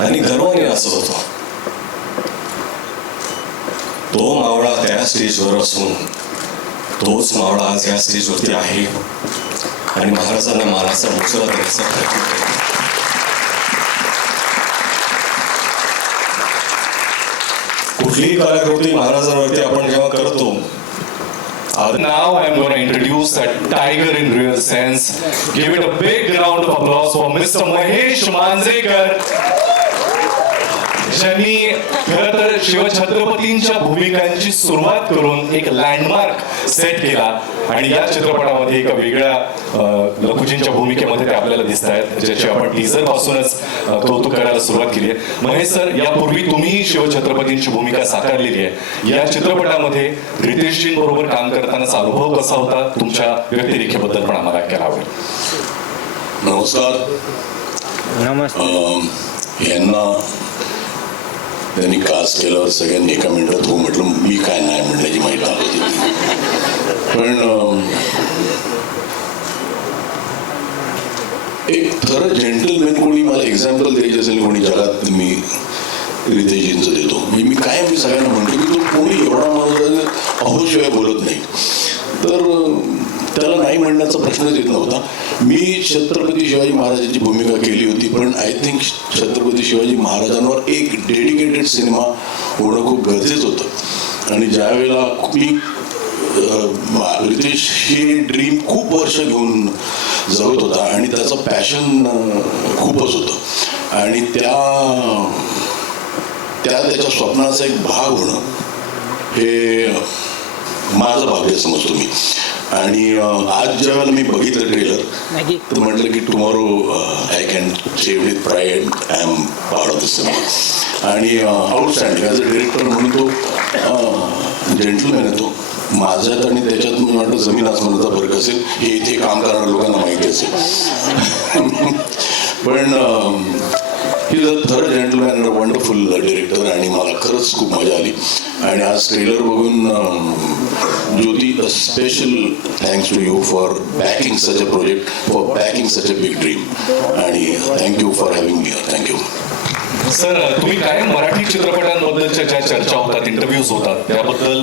आणि गर्वाने नाचत होतो. तो मावळा त्या स्टेजवर असून तोच मावळा आज या स्टेजवरती आहे आणि महाराजांना मानाचा मुजरा देण्याचा प्रयत्न करतो. कुठलीही कलाकृती महाराजांवरती आपण जेव्हा करतो. Now I am going to introduce that tiger in real sense. Give it a big round of applause for Mr. Mahesh Manjrekar. ज्यांनी खरं तर शिवछत्रपतींच्या भूमिकांची सुरुवात करून एक लँडमार्क सेट केला आणि या चित्रपटामध्ये एका वेगळ्या लखुजींच्या भूमिकेमध्ये ते आपल्याला दिसत आहेत, ज्याची आपण टीझर पासूनच कौतुक करायला सुरुवात केली आहे. महेश सर, यापूर्वी तुम्ही शिवछत्रपतींची भूमिका साकारलेली आहे. या चित्रपटामध्ये रितेशजींबरोबर काम करतानाचा अनुभव कसा होता? तुमच्या व्यक्तिरेखेबद्दल पण आम्हाला ऐकायला आवडेल. नमस्कार. यांना त्यांनी कास्ट केल्यावर सगळ्यांनी एका मिनिटात हो म्हटलं. मी काय नाही म्हणण्याची माहिती आली. पण एक खरं जेंटलमॅन कोणी मला एक्झाम्पल द्यायचे असेल कोणी जगात, मी रितेशजींचं देतो. मी काय मी सगळ्यांना म्हणतो की तो कोणी एवढा मला अहोशिवाय बोलत नाही, तर त्याला नाही म्हणण्याचा प्रश्नच येत नव्हता. मी छत्रपती शिवाजी महाराजांची भूमिका केली होती, पण आय थिंक छत्रपती शिवाजी महाराजांवर एक डेडिकेटेड सिनेमा होणं खूप गरजेचं होतं. आणि ज्या वेळेला मी रितेश हे ड्रीम खूप वर्ष घेऊन जगत होता आणि त्याचं पॅशन खूपच होतं आणि त्याच्या स्वप्नाचा एक भाग होणं हे माझं भाग्य समजतो मी. आणि आज ज्या वेळेला मी बघितलं ट्रेलर तर म्हटलं की tomorrow I can say with pride I am part of this cinema. आणि आउटस्टँडिंग ॲज अ डिरेक्टर म्हणून तो जेंटलमॅन आहे. तो माझ्यात आणि त्याच्यात मी वाटतं जमीन आसमानाचा फरक असेल हे इथे काम करणाऱ्या लोकांना माहिती असेल. पण he is a third gentleman and a wonderful director आणि मला खरंच खूप मजा आली. आणि आज ट्रेलर बघून Jyoti, a special thanks to you for backing such a project, for backing such a big dream. आणि thank you for having me here. Thank you. Sir, तुम्ही कायम मराठी चित्रपटांबद्दलच्या ज्या चर्चा होतात, इंटरव्ह्यूज होतात, त्याबद्दल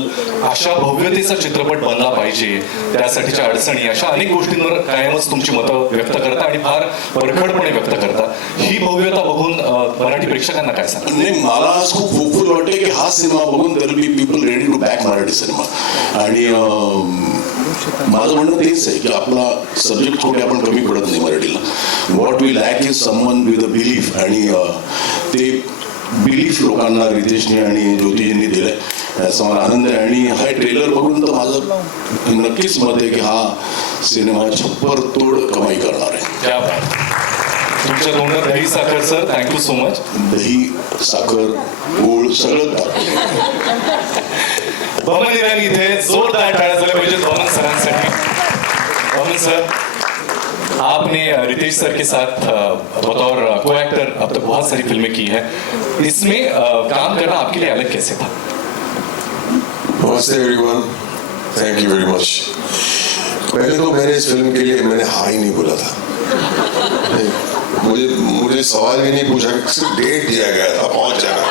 अशा भव्यतेचा चित्रपट बनला पाहिजे, त्यासाठीच्या अडचणी, अशा अनेक गोष्टींवर कायमच तुमची मतं व्यक्त करता आणि फार परखडपणे व्यक्त करता. ही भव्यता बघून मराठी प्रेक्षकांना काय सांगा? नाही, मला आज खूप होपफुल वाटते की हा सिनेमा बघून there will be people ready to back Marathi cinema. आणि माझं म्हणणं तेच आहे की आपला सब्जेक्ट थोडे आपण कमी पडत नाही मराठीला. What we lack is someone with a belief, आणि ते बिलीफ लोकांना रितेशने आणि ज्योतिजींनी दिलंय, याचा मला आनंद आहे. आणि हा ट्रेलर बघून तर माझं नक्कीच मत आहे की हा सिनेमा छप्पर तोड कमाई करणार आहे. तुमच्या तोंडात दही साखर सर, थँक्यू सो मच. दही साखर गोळ सगळं टाकलं. भवन इराणी इथे जोरदार टाळ्या झाल्या पाहिजे भवन सरांसाठी. भवन सर, आपने रितेश सर के साथ बतौर को एक्टर अब तक बहुत सारी फिल्में की है, इसमें काम करना आपके लिए अलग कैसे था? नमस्ते everyone, thank you very much. पहले तो मैंने इस फिल्म के लिए मैंने हाँ ही नहीं बोला था. मुझे सवाल भी नहीं पूछा, सिर्फ डेट दिया गया था, पहुंच जाना.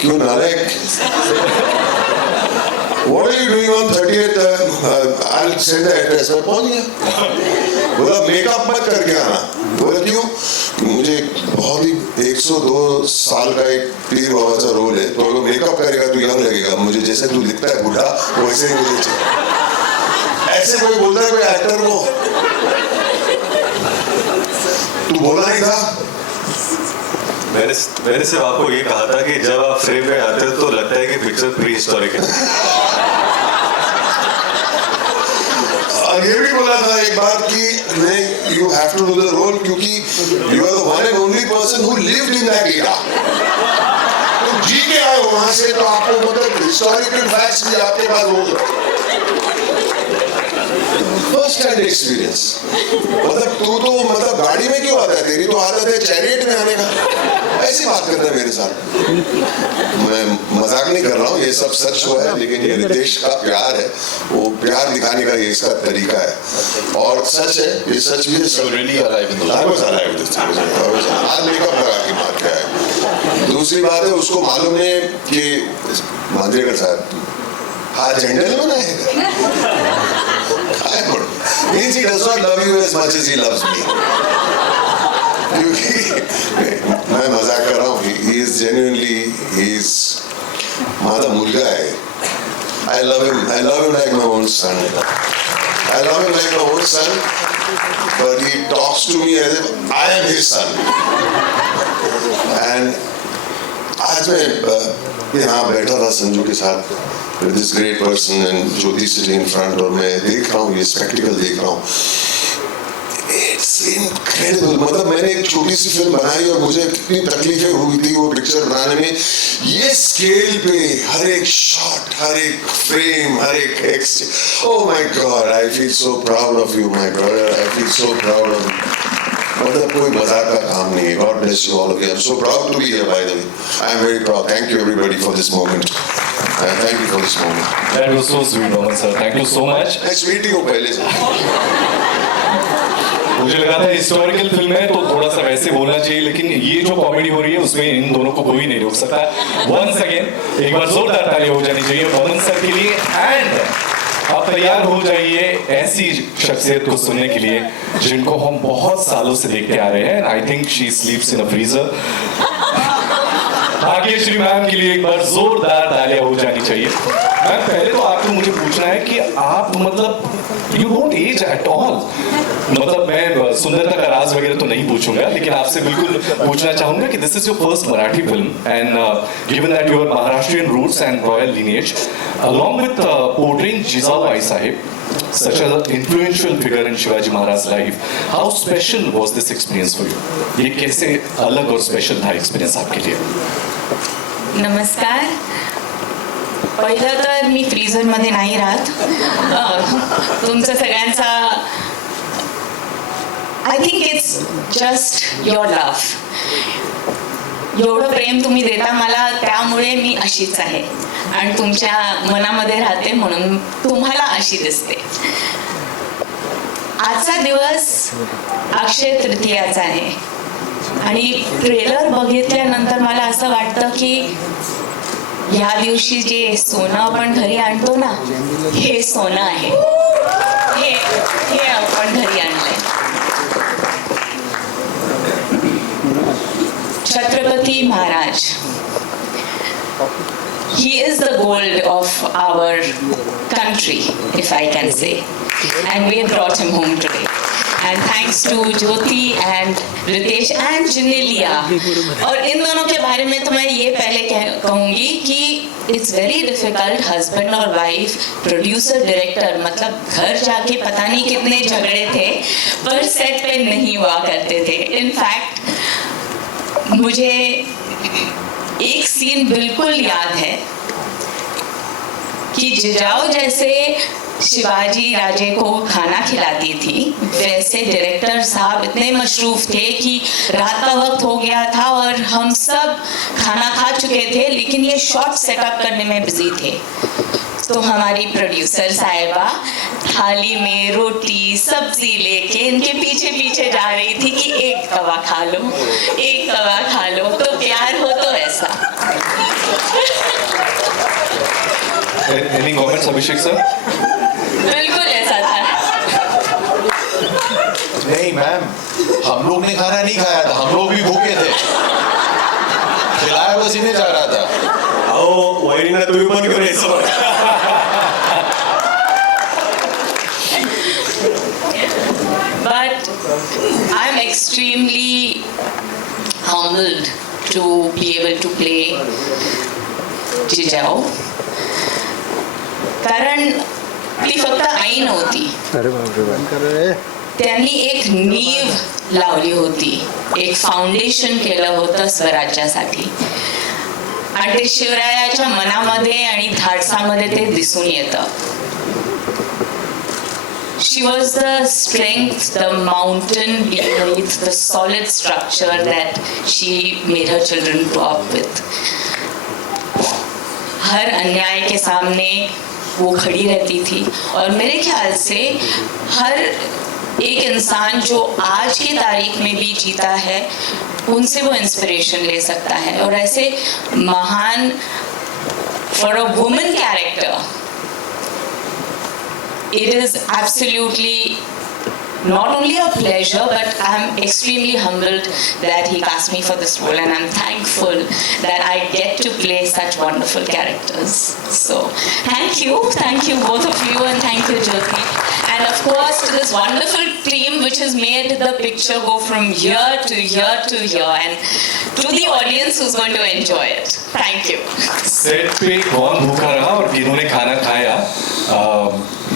क्यों नालायक? What are you doing on 30th? I'll send the address. मैं पहुंच गया. बोला मेकअप मत करके आना. बोला क्यों? मुझे बहुत ही 102 साल का एक पीर बाबा का रोल है, तो अगर मेकअप करेगा तो यंग लगेगा. मुझे जैसे तू दिखता है बूढ़ा, वैसे ही मुझे चाहिए. ऐसे कोई बोलता है कोई एक्टर को? तू बोला नहीं था? मैंने सिर्फ आपको ये कहा था कि जब आप फ्रेम में आते हो तो लगता है कि पिक्चर प्री हिस्टोरिक है. ये भी बोला था एक बार कि नहीं, you have to do the role, क्योंकि you are the one and only person who lived in that era. तुम जी के आए हो वहां से, तो आपको मतलब हिस्टोरिकल फैक्ट्स भी आपके पास होंगे. First hand experience. मतलब तू तो मतलब गाड़ी में क्यों आता है? तेरी तो आदत है चैरियट में आने का. ऐसी बात करता है मेरे साथ। मैं मजाक नहीं कर रहा हूँ, ये सब सच हुआ है, लेकिन ये रितेश का प्यार है, वो प्यार दिखाने का ये इसका तरीका है और सच है, ये सच भी है। really alive in those I was alive with this. आज मेकअप लगा के मार के आया। दूसरी बात है, उसको मालूम है कि मांजरेकर साहब हाँ जेंटलमैन है, means he does not love you as much as he loves me. मैं मजाक कर रहा हूँ, he is genuinely, he is माझा मुलगा है। I love him like my own son. I love him like my own son, but he talks to me as if I am his son. And आज मैं यहाँ बैठा था संजू के साथ, with this great person and Jyoti sitting in front, और मैं देख रहा हूँ, ये स्पेक्टिकल देख रहा हूँ। It's incredible. मतलब मैंने एक छोटी सी फिल्म बनाई और मुझे कितनी तकलीफें हुई थी वो पिक्चर बनाने में। ये स्केल पे हर एक शॉट, हर एक फ्रेम, हर एक x, oh my God, I feel so proud of you, my brother. I feel so proud of you. मतलब कोई मजाक का काम नहीं है। God bless you all of you. I'm so proud to be here, by the way. I am very proud. Thank you everybody for this moment. Thank you for this moment. That was so sweet, Mohan sir. Thank you so much. मैं स्वीटी हूँ पहले से। मुझे लगा था historical film है तो थोड़ा सा वैसे बोलना चाहिए, लेकिन ये जो कॉमेडी हो रही है उसमें इन दोनों को कोई नहीं रोक सकता। वंस अगेन एक बार जोरदार तालियां हो जानी चाहिए मोहन सर के लिए। एंड आप तैयार हो जाइए ऐसी शख्सियत को सुनने के लिए जिनको हम बहुत सालों से देखते आ रहे हैं। I think she sleeps in a freezer. Bhagyashree ma'am के लिए एक बार जोरदार तालियां हो जानी चाहिए। मैम पहले तो आपको मुझे पूछना है कि आप मतलब you don't age at all. मतलब मैं सुंदरता का राज वगैरह तो नहीं पूछूंगा, लेकिन आपसे बिल्कुल पूछना चाहूंगा कि this is your first Marathi film and given that your Maharashtrian roots and royal lineage along with portraying Jizabai Sahib, such an influential figure in Shivaji Maharaj's life, how special was this experience for you? ये कैसे अलग और special था experience आपके लिए? नमस्कार. पहिलं तर मी फ्रीझरमध्ये नाही राहत. तुमचं सगळ्यांचा I think it's just your love. एवढं प्रेम तुम्ही देता मला, त्यामुळे मी अशीच आहे आणि तुमच्या मनामध्ये राहते म्हणून तुम्हाला अशी दिसते. आजचा दिवस अक्षय तृतीयाचा आहे आणि ट्रेलर बघितल्यानंतर मला असं वाटतं की ह्या दिवशी जे सोनं आपण घरी आणतो ना, हे सोनं आहे. हे आपण घरी आणलंय. Chhatrapati Maharaj, he is the gold of our country, if I can say, and we have brought him home today. And thanks to Jyoti and Ritesh and Jinelia. और इन दोनों के बारे में तो मैं ये पहले कहूँगी कि it's very difficult, husband और wife, producer, director, मतलब घर जाके पता नहीं कितने झगड़े थे, पर सेट पे नहीं हुआ करते थे. इनफैक्ट मुझे एक सीन बिल्कुल याद है कि जिजाऊ जैसे शिवाजी राजे को खाना खिलाती थी, वैसे डायरेक्टर साहब इतने मशरूफ थे कि रात का वक्त हो गया था और हम सब खाना खा चुके थे, लेकिन ये शॉट सेटअप करने में बिजी थे. तो हमारी प्रोड्यूसर साहिबा थाली में रोटी सब्जी लेके इनके पीछे पीछे जा रही थी कि एक तवा खा लो, एक तवा खा लो. तो प्यार हो तो ऐसा. Any comments, Abhishek sir? बिल्कुल ऐसा था. नहीं मैम, हम लोग ने खाना नहीं खाया था, हम लोग भी भूखे थे. खिलाया बस इन्हें जा रहा था. अहो वहिनींना तुम्ही पण घेऊन यायचं. But I'm extremely humbled to be able to play Jijau. कारण ती फक्त आई नव्हती, त्यांनी एक नीव लावली होती, एक फाउंडेशन केलं होतं स्वराज्यासाठी आणि ते शिवरायाच्या मनामध्ये आणि धाडसामध्ये ते दिसून येतं. She was the strength, the mountain beneath, the solid structure that she made her children grow up with. हर अन्याय के सामने वो खड़ी रहती थी और मेरे ख्याल से हर एक इंसान जो आज की तारीख में भी जीता है उनसे वो इंस्पिरेशन ले सकता है और ऐसे महान for a woman character it is absolutely not only a pleasure, but I'm extremely humbled that he cast me for this role, and I'm thankful that I get to play such wonderful characters. So, thank you both of you, and thank you, Jyoti. And of course, to this wonderful team which has made the picture go from here to here to here, and to the audience who's going to enjoy it. Thank you. Set पे कौन भूखा रहा और किन्होंने खाना खाया,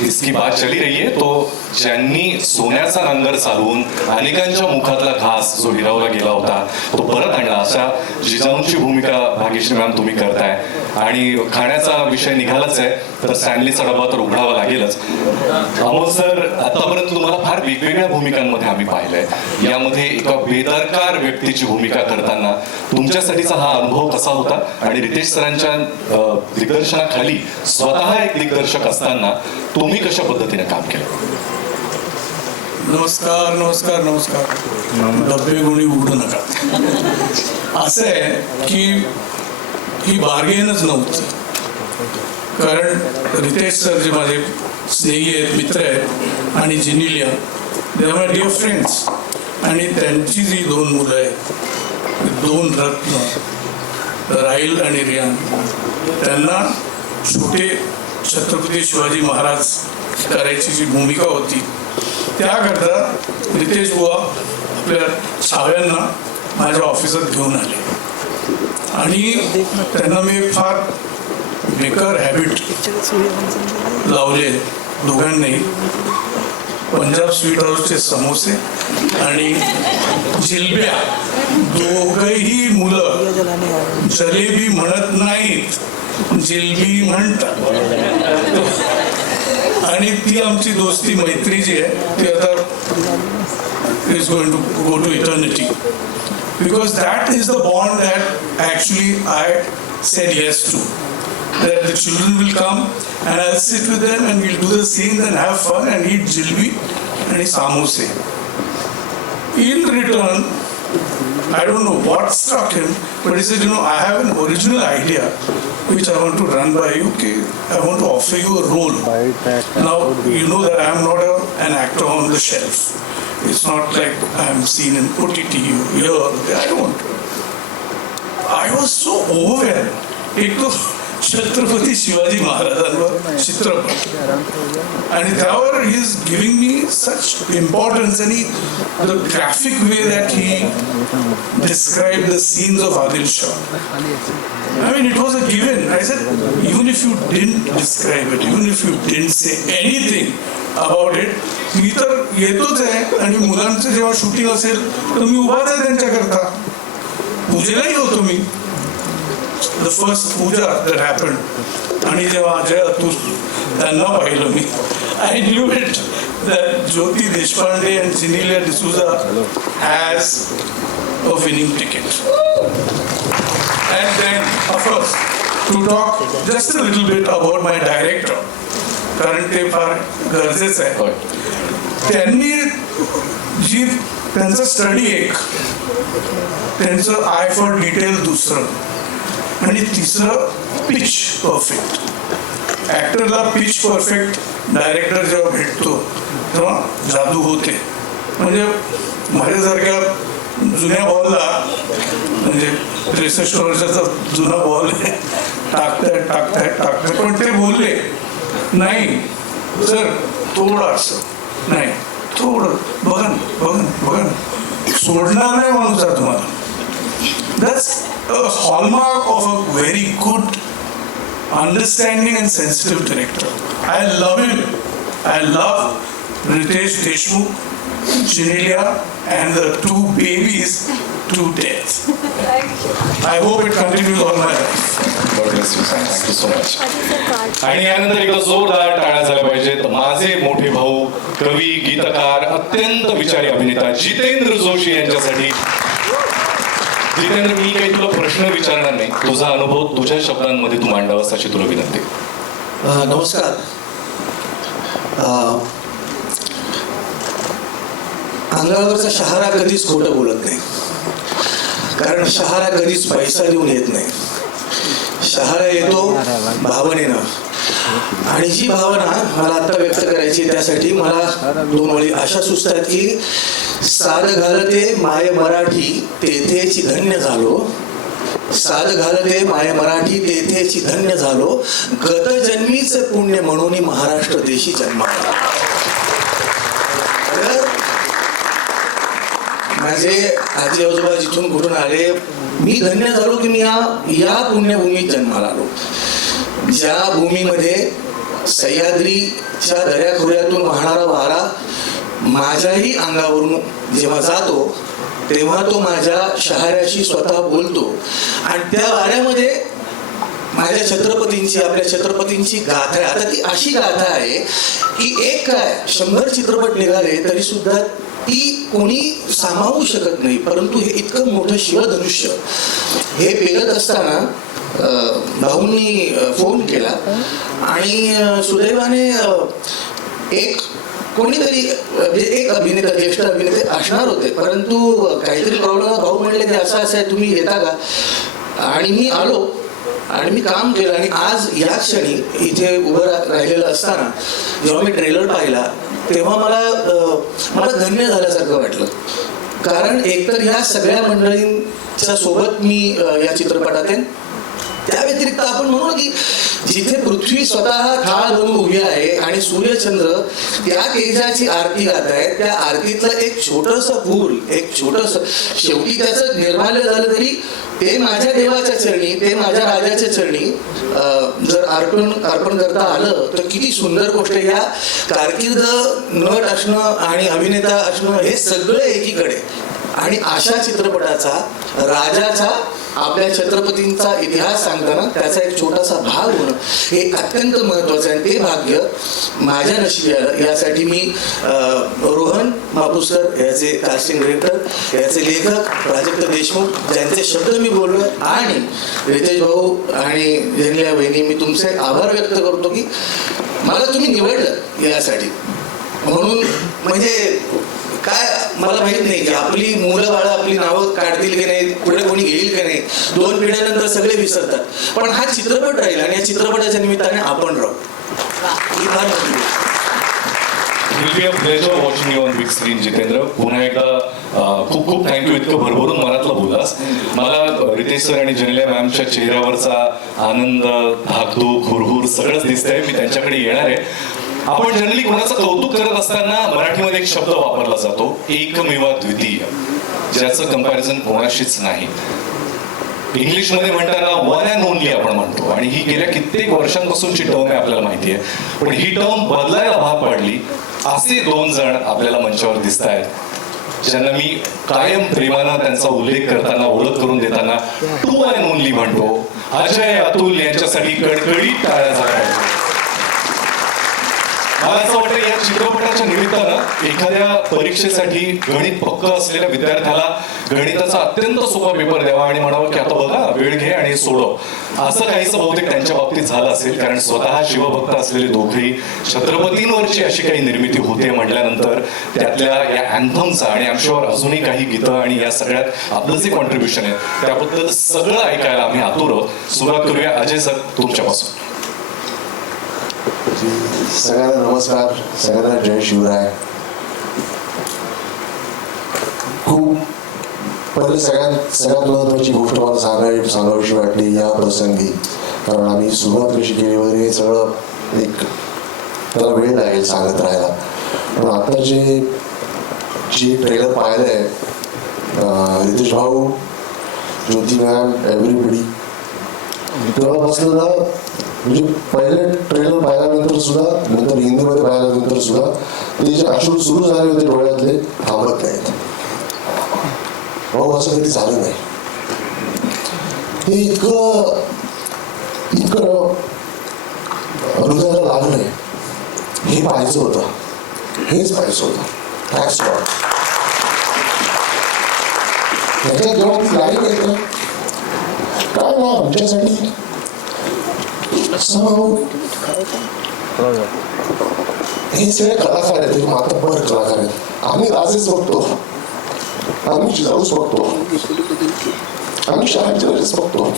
इसकी बात चली रही आहे. तो ज्यांनी सोन्याचा नांगर चालवून अनेकांच्या मुखातला घास जो हिरावला गेला होता तो परत आणला, अशा जिजाऊंची भूमिका भाग्यश्री मॅम तुम्ही करताय. आणि खाण्याचा विषय निघालाच आहे तर सँडलीचा डबा तर उघडावा लागेलच. अमोल सर, आतापर्यंत तुम्हाला फार वेगवेगळ्या भूमिकांमध्ये आम्ही पाहिलंय. यामध्ये एका बेदरकार व्यक्तीची भूमिका करताना तुमच्यासाठीचा हा अनुभव कसा होता आणि रितेश सरांच्या दिग्दर्शनाखाली स्वतः एक दिग्दर्शक असताना तुम्ही कशा पद्धतीने काम केलं? नमस्कार नमस्कार नमस्कार. डबे कोणी उघडू नका. असं आहे की ही बार्गेनच नव्हती, कारण रितेश सर जे माझे स्नेही आहेत, मित्र आहेत, आणि Genelia they are my dear friends. आणि त्यांची जी दोन मुलं आहेत, दोन रत्न राहिल आणि रियान, त्यांना छोटे छत्रपती शिवाजी महाराज करायची जी भूमिका होती त्याकरता रितेश बुवा आपल्या छाव्यांना माझ्या ऑफिसात घेऊन आले आणि त्यांना मी फार बेकार हॅबिट लावले दोघांनी. पंजाब स्वीट हाऊसचे समोसे आणि जिलब्या, दोघंही मुलं जलेबी म्हणत नाहीत, जिलबी म्हणतात. आणि ती आमची दोस्ती मैत्री जी आहे ती आता is going to go to eternity, because that is the bond that actually I said yes to. That the children will come and I'll sit with them and we'll do the scenes and have fun and eat jilbi and samose. In return, I don't know what struck him, but he said, you know, I have an original idea which I want to run by you. Okay, I want to offer you a role. Now, you know that I am not an actor on the shelf. It's not like I am seen in OTT here. I don't. I was so overwhelmed. एक तो छत्रपती शिवाजी महाराजांवर चित्रपट आणि त्यावर he is giving me such importance. आणि the graphic way that he describe the scenes of Adil Shah, I mean, it was a given. I said, even if you didn't describe it, even if you didn't say anything about it, मी तर येतोच आहे. आणि मुलांचं जेव्हा shooting असेल तर मी उभाच आहे त्यांच्याकरता, पूजेलाही होतो मी. The first puja that happened, आणि जेव्हा अजय अतुल त्यांना पाहिलं मी, I knew it that Jyoti Deshpande and Jinelia D'Souza has a winning ticket. And then, of course, to talk just a little bit about my director, कारण ते फार गरजेचं आहे. त्यांनी जी त्यांचं स्टडी एक, त्यांचं आय फॉर डिटेल दुसरं, आणि तिसरं पिच परफेक्ट. ॲक्टरला पिच परफेक्ट डायरेक्टर जेव्हा भेटतो तेव्हा जादू होते. म्हणजे माझ्यासारख्या जुन्या बॉलला, म्हणजे 63 वर्षाचा जुना बॉल आहे, टाकतायत, पण ते बोलले नाही सर थोडं असं नाही, थोडं बघा सोडणार नाही माणूस तुम्हाला. That's a hallmark of a very good, understanding and sensitive director. I love him. I love Ritesh Deshmukh. Genelia and the 2 babies to death. I hope it continues all my life. God bless you, sir. Thank you so much. आणि यानंतर एकदा जोरदार टाळ्या झाल्या पाहिजेत माझे मोठे भाऊ, कवी, गीतकार, अत्यंत विचारी अभिनेता जितेंद्र जोशी यांच्यासाठी. जितेंद्र, मी काही तुला प्रश्न विचारणार नाही, तुझा अनुभव तुझ्या शब्दांमध्ये तू मांडावास अशी तुला विनंती. नमस्कार. अंगावरचा शहारा कधीच खोटं बोलत नाही, कारण शहारा कधीच पैसा देऊन येत नाही. शहारा येतो भावनेनं, आणि जी भावना मला आता व्यक्त करायची त्यासाठी मला 2 ओळी अशा सुचतात की साध घालते माय मराठी तेथेची धन्य झालो, साध घालते माय मराठी तेथेची धन्य झालो, गत जन्मीच पुण्य म्हणून महाराष्ट्र देशी जन्माला. माझे आजी आजोबा जिथून कुठून आले, मी धन्य झालो की मी या पुण्यभूमीत जन्माला आलो, ज्या भूमीमध्ये सह्याद्रीच्या दऱ्याखोऱ्यातून वाहणारा वारा माझ्याही अंगावरून जेव्हा जातो तेव्हा तो माझ्या शहाऱ्याशी स्वतः बोलतो. आणि त्या वाऱ्यामध्ये माझ्या छत्रपतींची, आपल्या छत्रपतींची गाथा आहे. आता ती अशी गाथा आहे की एक काय 100 चित्रपट निघाले तरी सुद्धा ती कोणी सामावू शकत नाही. परंतु हे इतकं मोठं शिवधनुष्य हे पेलत असताना भाऊंनी फोन केला आणि सुदैवाने एक कोणीतरी म्हणजे एक अभिनेता, ज्येष्ठ अभिनेते असणार होते, परंतु काहीतरी प्रॉब्लेम. भाऊ म्हणले की असं आहे, तुम्ही येता का? आणि मी आलो आणि मी काम केलं. आणि आज या क्षणी इथे उभं राहिलेलं असताना जेव्हा मी ट्रेलर पाहिला तेव्हा मला धन्य झाल्यासारखं वाटलं. कारण एकतर ह्या सगळ्या मंडळींच्या सोबत मी या चित्रपटात आहे. त्या व्यतिरिक्त आपण म्हणू की जिथे पृथ्वी स्वतः ठाळ बनून उभी आहे आणि सूर्यचंद्र त्या तेजाची आरती गात आहे, त्या आरतीतलं एक छोटंसं फूल, एक छोटंसं, शेवटी त्याचं निर्माल्य झालं तरी ते माझ्या देवाच्या चरणी, ते माझ्या राजाच्या चरणी जर अर्पण करता आलं तर किती सुंदर गोष्ट. ह्या कारकीर्द नट असणं आणि अभिनेता असणं हे सगळं एकीकडे, आणि अशा चित्रपटाचा, राजाचा, आपल्या छत्रपतींचा इतिहास सांगताना त्याचा एक छोटासा भाग होणं हे अत्यंत महत्त्वाचं आहे. ते भाग्य माझ्या नशिबी आलं. यासाठी मी रोहन मापुसकर याचे कास्टिंग डिरेक्टर, याचे लेखक प्राजक्त देशमुख ज्यांचे शब्द मी बोललो, आणि रितेश भाऊ आणि जेनिया बहिणी, मी तुमचे आभार व्यक्त करतो की मला तुम्ही निवडलं यासाठी. म्हणून म्हणजे काय मला माहित नाही की आपली मुलं बाळं आपली नावं काढतील की नाही, पुढे कोणी घेईल की नाही, 2 पिढ्यानंतर सगळे विसरतात, पण हा चित्रपट राहील आणि या चित्रपटाच्या निमित्ताने आपण राहू. ही फार मोठी गोष्ट. It will be a pleasure watching you on big screen, Jitendra. पुन्हा एकदा खूप खूप थँक्यू, इतकं भरभरून मनातलं बोलास. मला रितेश सर आणि जेनेलिया मॅमच्या चेहऱ्यावरचा आनंद, धाकधूक, हुरहुर सगळंच दिसतंय. मी त्यांच्याकडे येणार आहे. आपण जनरली कोणाचं कौतुक करत असताना मराठीमध्ये एक शब्द वापरला जातो, एकमेवा द्वितीय, ज्याचं कंपॅरिझन कोणाशीच नाही. इंग्लिशमध्ये म्हणताना वन अँड ओनली आपण म्हणतो, आणि ही गेल्या कित्येक वर्षांपासूनची टर्म आहे, आपल्याला माहिती आहे. पण ही टर्म बदलायला भाग पाडली. असे 2 जण आपल्याला मंचावर दिसत आहेत, ज्यांना मी कायम प्रेमानं त्यांचा उल्लेख करताना, ओळख करून देताना 2 अँड ओनली म्हणतो. अजय, अतुल यांच्यासाठी कडकडीत टाळ्या झाल्या. मला असं वाटतं या चित्रपटाच्या निमित्तानं एखाद्या परीक्षेसाठी गणित पक्क असलेल्या विद्यार्थ्याला गणिताचा अत्यंत सोपा पेपर द्यावा आणि म्हणावं की आता बघा, वेळ घे आणि सोडव. असं काहीसं बहुतेक त्यांच्या बाबतीत झालं असेल, कारण स्वतः शिवभक्त असलेले दोघेही छत्रपतींवरची अशी काही निर्मिती होते म्हटल्यानंतर त्यातल्या या अँथमचा, आणि आय एम शुअर अजूनही काही गीतं आणि या सगळ्यात आपलं जे कॉन्ट्रीब्युशन आहे त्याबद्दल सगळं ऐकायला आम्ही आतुर आहोत. सुरुवात करूया अजय सर तुमच्यापासून. सगळ्यांना नमस्कार, सगळ्यांना जय शिवराय. खूप पहिले सगळ्यात महत्त्वाची गोष्ट मला सांगावीशी वाटली या प्रसंगी, कारण आम्ही सुरुवात कशी केली वगैरे हे सगळं एक त्याला वेळ लागेल सांगत राहायला. पण आता जे ट्रेलर पाहिलं आहे, रितेश भाऊ, ज्योती मॅम, एव्हरीबडी, तेव्हापासून म्हणजे पहिले ट्रेलर पाहिल्यानंतर सुद्धा, नंतर हिंदीमध्ये पाहिल्यानंतर सुद्धा ते जे अश्रू सुरू झाले होते डोळ्यातले थांबत नाहीत. भाऊ असं कधी झालं नाही. हे इतकं हृदयाला लागलंय. हे पाहायचं होतं, हेच पाहायचं होतं. Thanks lot. त्याच्यात जेव्हा ती लाईन येतं काय ना आमच्यासाठी हे सगळे कलाकार आहेत, हे मातब्बर कलाकार आहेत. आम्ही राजेच बघतो, आम्ही जिजाऊच बघतो, आम्ही शहाजीच बघतो.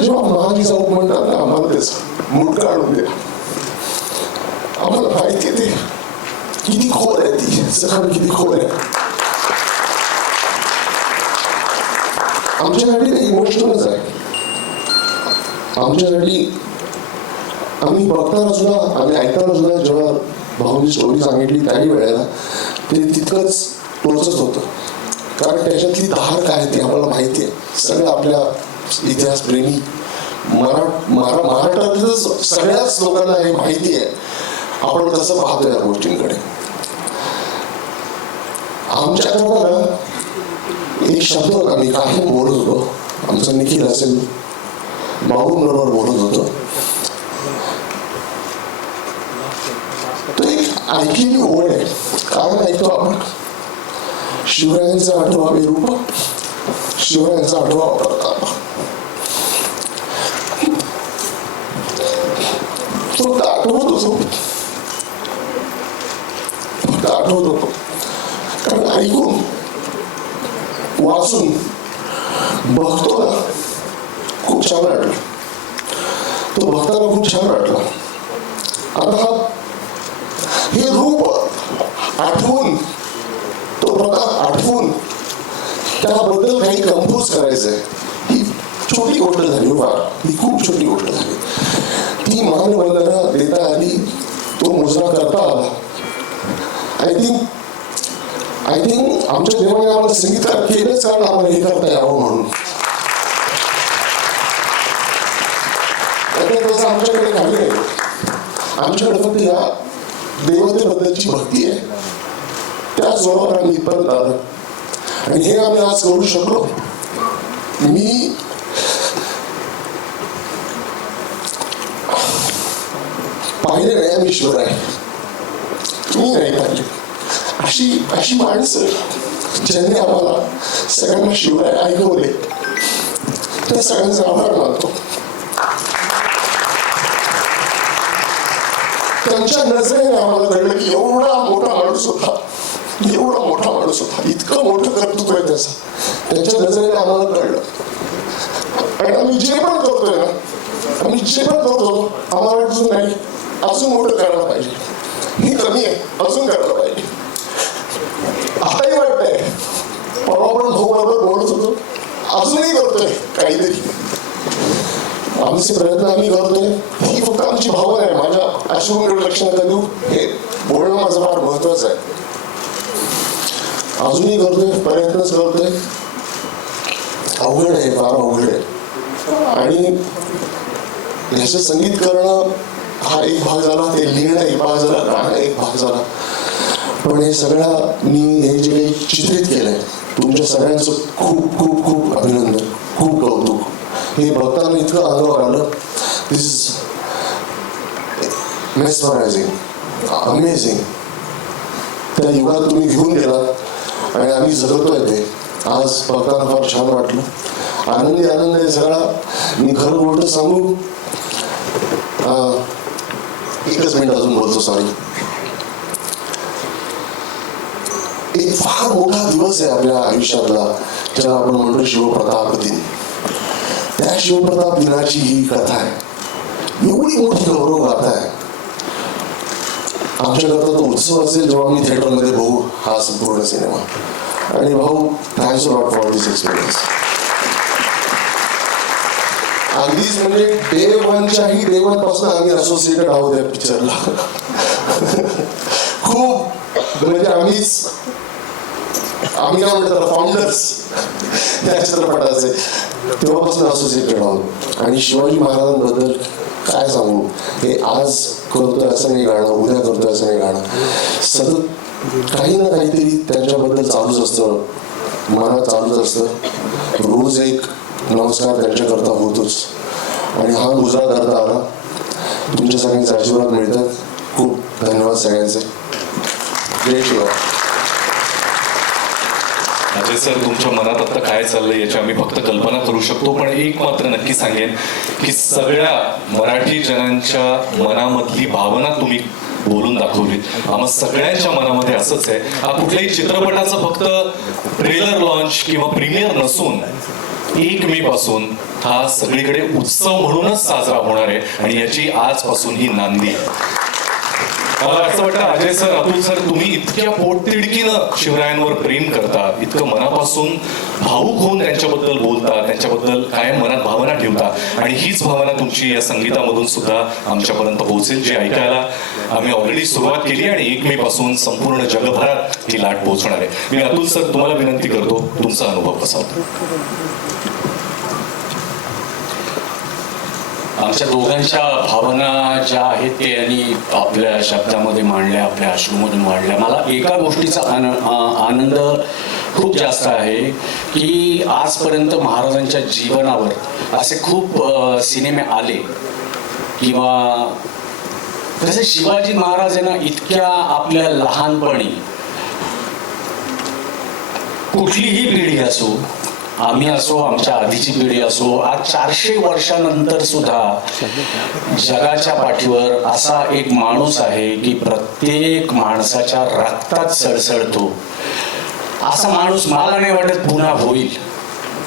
जेव्हा महाजी जाऊ म्हणतात ना आम्हाला तेच मूठ काढून द्या. आम्हाला माहिती आहे ते किती खोल आहे, ती जखम किती खोल आहे. आमच्यासाठी ते इमोशनलच आहे. आमच्यासाठी आम्ही बघताना सुद्धा, आम्ही ऐकताना सुद्धा जेव्हा भाऊनी स्टोरी सांगितली त्याही वेळेला ते तितकंच टोचत होतं. कारण त्याच्यातली धार काय ती आम्हाला माहिती आहे. सगळं आपल्या इतिहास प्रेमी महाराष्ट्रातल्या सगळ्याच लोकांना हे माहिती आहे. आपण कसं पाहतो या गोष्टींकडे. आमच्याकडे ना एक शब्द होता, मी काही बोलत होतो, आमचा निखिल असेल भाऊंबरोबर बोलत होतो. तो एक ऐकलेली ओढ आहे. काय ऐकतो आपण? शिवरायांचा आठवा विरूप, शिवरायांचा आठवा प्रताप. फक्त आठवत होतो, फक्त आठवत होतो. कारण ऐकून वाचून बघतो ना खूप छान वाटलं. तो बघताना खूप छान वाटलं. आता हे रूप आठवून, तो प्रताप आठवून त्याबद्दल काही कंपोज करायचंय, ही छोटी गोष्ट झाली. फार ही खूप छोटी गोष्ट झाली. ती मानवंदना देता आली, तो मुजरा करता आला. आय थिंक आमच्या देवाने आम्हाला संगीतकार केलंच कारण आम्हाला हे करता यावं म्हणून. तसं आमच्याकडे काही नाही. आमच्याकडे फक्त या देवतेबद्दलची भक्ती आहे. त्याचबरोबर आम्ही इथपर्यंत आलो आणि हे आम्ही आज करू शकलो. मी पाहिले नाही आम्ही शिवराय, मी नाही पाहिले. अशी माणसं ज्यांनी आम्हाला सगळ्यांना शिवराय ऐकवले, त्या सगळ्यांचा आभार मानतो. त्यांच्या नजरेने आम्हाला कळलं की एवढा मोठा माणूस होता, एवढा मोठा माणूस होता, इतकं मोठं कर्तृत्व आहे त्याचं. त्यांच्या नजरेने आम्हाला कळलं. आणि आम्ही जे पण करतोय ना, आम्ही जे पण करतो आम्हाला अजून नाही, अजून मोठं करायला पाहिजे. ही कमी आहे, अजून करायला पाहिजे. आताही वाटतंय, परवा पण भाऊ बरोबर बोलत होतो, अजूनही करतोय काहीतरी. आमचे प्रयत्न आम्ही करतोय. ही फक्त आमची भावना आहे. माझ्या अश्रूंकडे लक्ष नका देऊ, हे बोलणं माझं फार महत्वाचं आहे. अजूनही करतोय, प्रयत्नच करतोय. अवघड आहे, फार अवघड आहे. आणि ह्याचं संगीत करणं हा एक भाग झाला, ते लिहिणं एक भाग झाला, गाणं एक भाग झाला. पण हे सगळ्यांनी हे जे काही चित्रित केलंय, तुमच्या सगळ्यांचं खूप खूप खूप अभिनंदन, खूप कौतुक. हे बघताना इतकं अंगावर आलं. दिस इज मेस्मरायझिंग, अमेझिंग. त्या युगात तुम्ही घेऊन गेलात आणि आम्ही जगतोय ते. आज बघताना फार छान वाटलं. आनंद आहे सगळा. मी खरं गोष्ट सांगू, एकच मिनिट अजून बोलतो, सॉरी. एक फार मोठा दिवस आहे आपल्या आयुष्यातला, ज्याला आपण म्हणतो शिवप्रताप दिन. त्या शिवप्रताप दिनाची ही कथा आहे. एवढी मोठी गौरव गाथा आहे. आमच्याकरता तो उत्सव असेल जेव्हा मी थिएटरमध्ये बघू हा संपूर्ण सिनेमा. आणि भाऊ, thanks a lot for this experience. अगदीच म्हणजे डे वनच्याही डे वन पासून आम्ही असोसिएटेड आहोत या पिक्चरला. खूप म्हणजे आम्ही काय म्हणतो फाउंडर्स त्या चित्रपटाचे. तेव्हापासून असोसिएटेड आहोत. आणि शिवाजी महाराजांबद्दल काय सांगू, हे आज करतोय असं नाही गाणं, उद्या करतोय असं नाही गाणं, सतत काही ना काहीतरी त्यांच्याबद्दल चालूच असतं, मनात चालूच असतं. रोज एक नमस्कार त्यांच्याकरता होतोच. आणि हा मुजरा करता आला. तुमच्या सगळ्यांचे आशीर्वाद मिळतात. खूप धन्यवाद सगळ्यांचे. जय शिवराय. अजय सर, तुमच्या मनात आता काय चाललंय याची आम्ही फक्त कल्पना करू शकतो, पण एक मात्र नक्की सांगेन की सगळ्या मराठी जनांच्या मनामधली भावना तुम्ही बोलून दाखवली. आम्हा सगळ्यांच्या मनामध्ये असंच आहे. हा कुठल्याही चित्रपटाचा फक्त ट्रेलर लॉन्च किंवा प्रीमियर नसून 1 मे पासून हा सगळीकडे उत्सव म्हणूनच साजरा होणार आहे आणि याची आजपासून ही नांदी आहे. मला असं वाटतं अजय सर, अतुल सर, तुम्ही इतक्या पोटतिडकीनं शिवरायांवर प्रेम करता, इतकं मनापासून भावूक होऊन त्यांच्याबद्दल बोलता, त्यांच्याबद्दल कायम मनात भावना ठेवता आणि हीच भावना तुमची या संगीतामधून सुद्धा आमच्यापर्यंत पोहोचेल, जी ऐकायला आम्ही ऑलरेडी सुरुवात केली आणि 1 मे पासून संपूर्ण जगभरात ही लाट पोहोचणार आहे. मी अतुल सर तुम्हाला विनंती करतो, तुमचा अनुभव कसा होता? आमच्या दोघांच्या भावना ज्या आहेत ते यांनी आपल्या शब्दामध्ये मांडल्या, आपल्या अश्रूमधून मांडल्या. मला एका गोष्टीचा आनंद खूप जास्त आहे की आजपर्यंत महाराजांच्या जीवनावर असे खूप सिनेमे आले किंवा तसे शिवाजी महाराज यांना इतक्या आपल्या लहानपणी कुठलीही पिढी असो, आम्ही असो, आमच्या आधीची पिढी असो, आज 400 वर्षानंतर सुद्धा जगाच्या पाठीवर असा एक माणूस आहे की प्रत्येक माणसाच्या रक्तात सळसळतो. असा माणूस मला नाही वाटत पुन्हा होईल.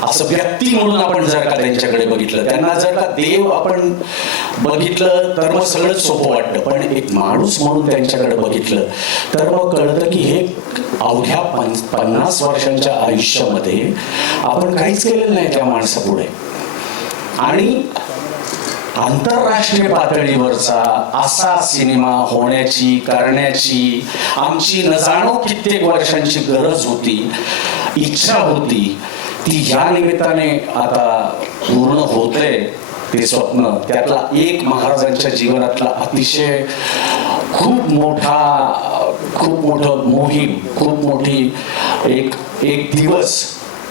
असं व्यक्ती म्हणून आपण जर का त्यांच्याकडे बघितलं, त्यांना जर का देव आपण बघितलं तर मग सगळंच सोपं वाटतं, पण एक माणूस म्हणून त्यांच्याकडे बघितलं तर मग कळतं की हे अवघ्या 50 वर्षांच्या आयुष्यामध्ये आपण काहीच केलेलं नाही त्या माणसापुढे. आणि आंतरराष्ट्रीय पातळीवरचा असा सिनेमा होण्याची, करण्याची आमची न जाणो कित्येक वर्षांची गरज होती, इच्छा होती. ती ह्या निमित्ताने आता पूर्ण होते ते स्वप्न. त्यातला एक महाराजांच्या जीवनातला अतिशय खूप मोठं मोहीम, खूप मोठी एक दिवस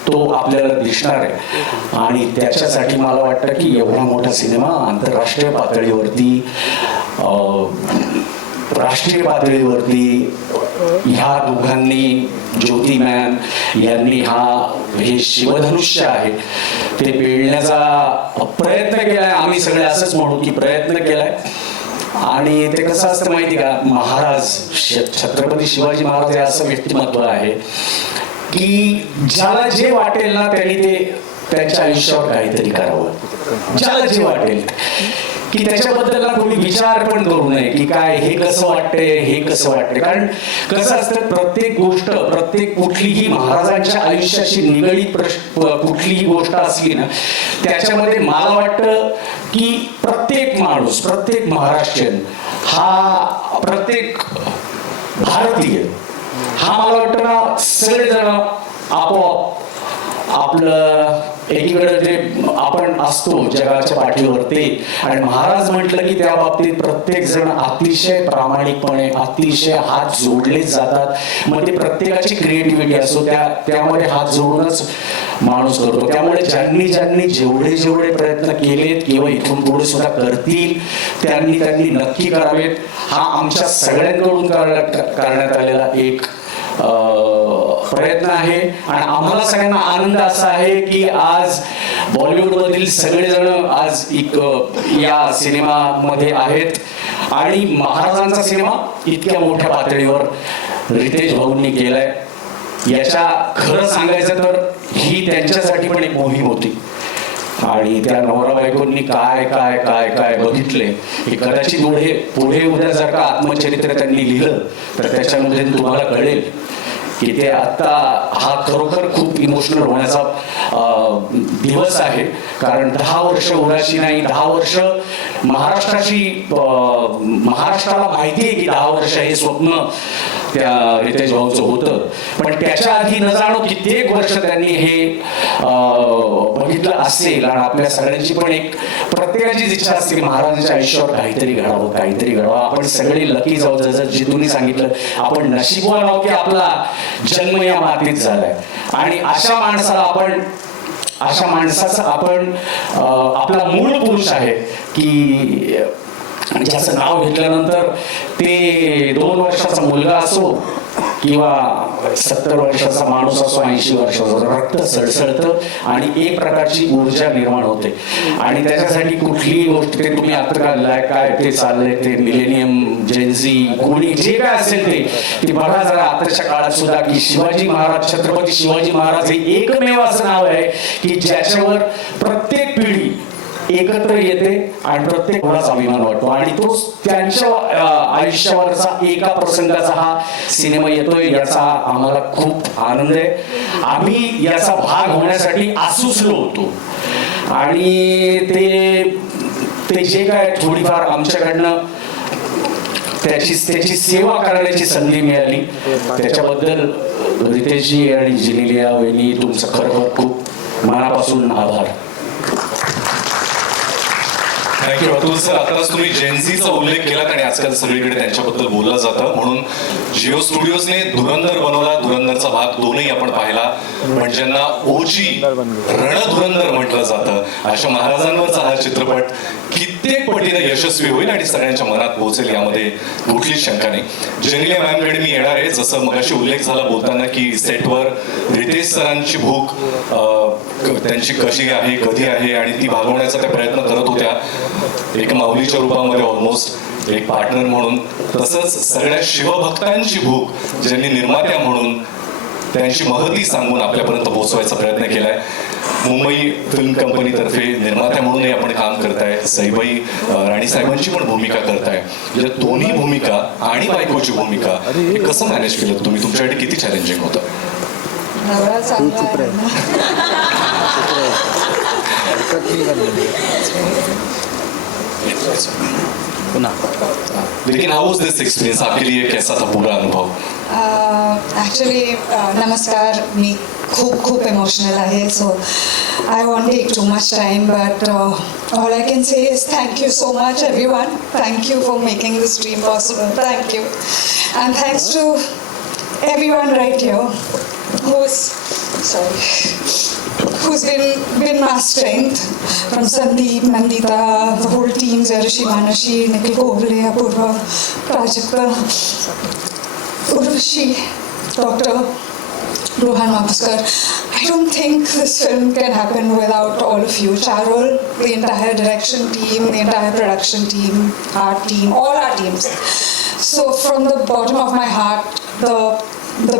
तो आपल्याला दिसणार आहे. आणि त्याच्यासाठी मला वाटतं की एवढा मोठा सिनेमा आंतरराष्ट्रीय पातळीवरती, राष्ट्रीय पातळीवरती ह्या दोघांनी, ज्योती मॅन यांनी हे शिवधनुष्य आहे ते पेळण्याचा प्रयत्न केलाय. आम्ही सगळे असंच म्हणू की प्रयत्न केलाय. आणि ते कसं असतं माहिती का, महाराज छत्रपती शिवाजी महाराज हे असं व्यक्तिमत्व आहे की ज्याला जे वाटेल ना त्यांनी ते त्यांच्या आयुष्यावर काहीतरी करावं. ज्याला जे वाटेल की त्याच्याबद्दल ना कोणी विचार पण करू नये की काय हे कसं वाटतंय, हे कसं वाटतंय. कारण कसं असतं, प्रत्येक गोष्ट, प्रत्येक कुठलीही महाराजांच्या आयुष्याशी निगडीत कुठलीही गोष्ट असली ना, त्याच्यामध्ये मला वाटतं की प्रत्येक माणूस, प्रत्येक महाराष्ट्रीयन, हा प्रत्येक भारतीय हा मला वाटतं ना सगळेजण आपोआप आपलं एकीकडे जे आपण असतो जगाच्या पाठीवर ते, आणि महाराज म्हटलं की त्या बाबतीत प्रत्येक जण अतिशय प्रामाणिकपणे, अतिशय हात जोडलेच जातात. मग ते प्रत्येकाची क्रिएटिव्हिटी असो त्यामध्ये हात जोडूनच माणूस करतो. त्यामुळे ज्यांनी जेवढे प्रयत्न केलेत किंवा इथून पुढे सुद्धा करतील त्यांनी नक्की करावेत. हा आमच्या सगळ्यांकडून करण्यात आलेला एक प्रयत्न आहे. आणि आम्हाला सगळ्यांना आनंद असा आहे की आज बॉलिवूड मधील सगळेजण आज या सिनेमामध्ये आहेत आणि महाराजांचा सिनेमा इतक्या मोठ्या पातळीवर रितेश भाऊंनी केलाय. याच्या खरं सांगायचं तर ही त्यांच्यासाठी पण एक मोहीम होती. आणि त्या नवरा बायकोंनी काय काय काय काय बघितले हे कदाचित पुढे उद्या जर का आत्मचरित्र त्यांनी लिहिलं तर त्याच्यामध्ये तुम्हाला कळेल की ते आता हा खरोखर खूप इमोशनल होण्याचा दिवस आहे. कारण 10 वर्ष उराशी नाही, 10 वर्ष महाराष्ट्राला माहिती आहे की 10 वर्ष हे स्वप्न त्या रितेश भाऊचं होतं. पण त्याच्या आधी न जाणो कित्येक वर्ष त्यांनी हे बघितलं असेल. आणि आपल्या सगळ्यांची पण एक प्रत्येकाचीच इच्छा असते की महाराजांच्या आयुष्यावर काहीतरी घडावं. आपण सगळे लकी जाऊ. जसं जितूनी सांगितलं, आपण नशीबवान आहोत की आपला जन्म या मातीत झालाय. आणि अशा माणसाचा आपण आपला मूळ पुरुष आहे की ज्याचं नाव घेतल्यानंतर ते 2 वर्षाचा मुलगा असो किंवा 70 वर्षाचा माणूस असो, 80 वर्षाचा, रक्त सळसळतं आणि एक प्रकारची ऊर्जा निर्माण होते. आणि त्याच्यासाठी कुठलीही गोष्ट ते तुम्ही आता काय ते चाललंय ते मिलेनियम जेन्झी कोणी जे काय असेल ते बघा जरा आताच्या काळात सुद्धा की शिवाजी महाराज, छत्रपती शिवाजी महाराज हे एकमेव असं नाव आहे की ज्याच्यावर प्रत्येक पिढी एकत्र येते आणि प्रत्येक कोणाचा अभिमान वाटतो. आणि तो त्यांच्या आयुष्यावरचा एका प्रसंगाचा हा सिनेमा येतोय याचा आम्हाला खूप आनंद आहे. आम्ही याचा भाग होण्यासाठी आसुसलो होतो आणि ते जे काय थोडीफार आमच्याकडनं त्याची सेवा करण्याची संधी मिळाली त्याच्याबद्दल रितेशजी आणि जेनेलिया वहिनी तुमचं खरोखर खूप मनापासून आभार. Thank you Atul sir. आताच तुम्ही जेन्झीचा उल्लेख केलात आणि आजकाल सगळीकडे त्यांच्याबद्दल बोललं जातं. म्हणून जिओ स्टुडिओजने धुरंधर बनवला. धुरंधरचा भाग 2ही आपण पाहिला. पण ज्यांना ओजी रणधुरंधर म्हटलं जातं अशा महाराजांवरचा हा चित्रपट कित्येक पटीने यशस्वी होईल आणि सगळ्यांच्या मनात पोहोचेल यामध्ये कुठलीच शंका नाही. जेनेलिया मॅमकडे मी येणार आहे. जसं मगाशी उल्लेख झाला बोलताना की सेटवर रितेश सरांची भूक त्यांची कशी आहे, कधी आहे आणि ती भागवण्याचा त्या प्रयत्न करत होत्या एक माऊलीच्या रूपामध्ये, ऑलमोस्ट एक पार्टनर म्हणून. तसंच सगळ्या शिवभक्तांची भूक ज्यांनी निर्मात्या म्हणून त्यांची महती सांगून आपल्यापर्यंत पोहोचवायचा प्रयत्न केलाय. मुंबई फिल्म कंपनीतर्फे निर्मात्या म्हणूनही आपण काम करताय. सईबाई राणी साहेबांची पण भूमिका करताय. या दोन्ही भूमिका आणि बायकोची भूमिका हे कसं मॅनेज केलं तुम्ही? तुमच्यासाठी किती चॅलेंजिंग होतं? लेकिन हाउ वाज दिस एक्सपीरियंस आपके लिए? कैसा था पूरा अनुभव? ॲक्च्युली नमस्कार. मी खूप इमोशनल आहे. So I won't take too much time but all I can say is thank you so much everyone. Thank you for making this dream possible. Thank you and thanks to everyone right here who's been my strength, from Sandeep, Nandita, the whole team, Zarishi, Manashi, Nikhil Kovle, Apurva, Prajakta, Urvashi, Dr. Rohan Mapuskar. I don't think this film can happen without all of you. Charul, the entire direction team, the entire production team, art team, all our teams. So from the bottom of my heart, the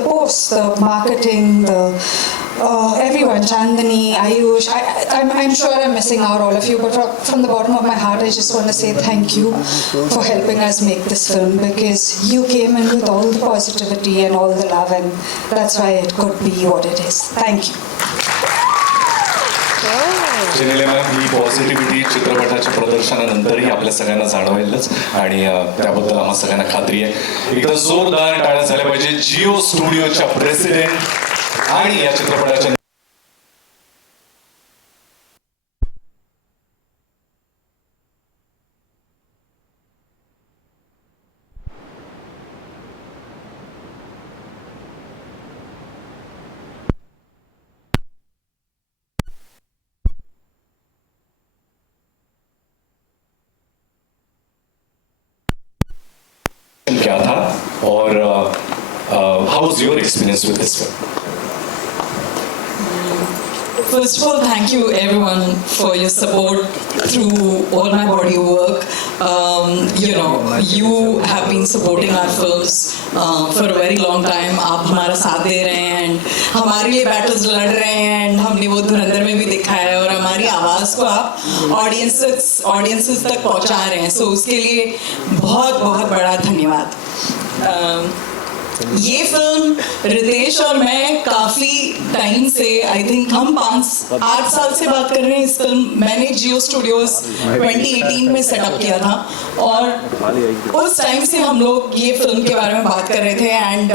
posts, the marketing, everyone, Chandani, Ayush, I'm sure I'm missing out all of you, but from the bottom of my heart, I just want to say thank you for helping us make this film, because you came in with all the positivity and all the love, and that's why it could be what it is. Thank you. Genelia ma'am, he positivity चित्रपटाच्या प्रदर्शनानंतरही आपल्या सगळ्यांना जाणवेलच आणि त्याबद्दल आम्हा सगळ्यांना खात्री आहे. एकदा जोरदार टाळ्या झाल्या पाहिजे जिओ स्टुडिओच्या प्रेसिडेंट आणि या चित्रपटाच्या क्या था और how was your experience with this film? First of all, thank you everyone for your support through all my body of work. You have been supporting our films for a very long time. आप हमारा साथ दे रहे हैं and हमारे लिए battles लड़ रहे हैं and हमने वो धुरंधर में भी देखा है और हमारी आवाज़ को आप audiences तक पहुंचा रहे हैं. So उसके लिए बहुत बहुत बड़ा धन्यवाद. ये फिल्म रितेश और मैं काफी टाइम से, आई थिंक हम 5-8 साल से बात कर रहे हैं इस फिल्म। मैंने जियो स्टूडियोज 2018 में सेटअप किया था और उस टाइम से हम लोग ये फिल्म के बारे में बात कर रहे थे। And